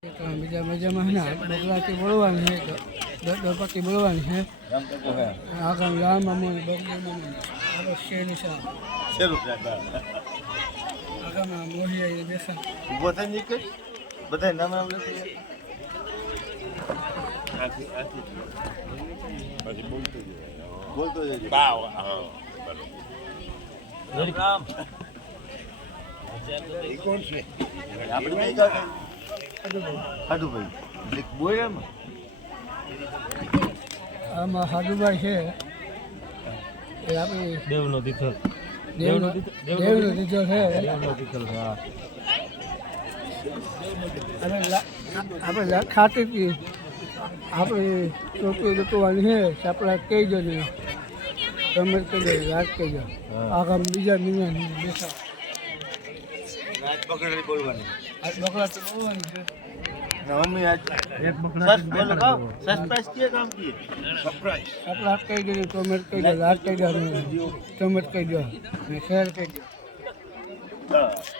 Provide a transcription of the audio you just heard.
બીજા મજામાં ને બગલાથી બોલવાની છે દરપતિ બોલવાની છે આગળ લાંબામાં શેરની સા આગળમાં મોહિયા બેસા ઉભો થઈ નીકળ બધા નામ નામ લખી બોલતો જજો બાવ રામ એ કોણ છે આપણે નહીં ગાતા હાડુભાઈ બોલ આમાં હાડુભાઈ છે એ આપણી દેવનો તિથલ દેવનો તિથલ છે દેવનો તિથલ હા આપણે ખાતી આપણે ચોખ્ખી ઋતુવાની છે આપણે કહેજો ને તમે કહેજો રાત કહેજો આગામ બીજા મહિના બેસા રાત પકડી બોલવાની આજ બકરાથી બોલવાની છે મમ્મી આજ એક બકરા બોલો કામ સરપ્રાઈઝ કે કામ કી સરપ્રાઈઝ આપણે આપ કહી દેજો ટોમેટ કહી દો રાત કહી દો ટોમેટ કહી દો ને શેર કહી દો હા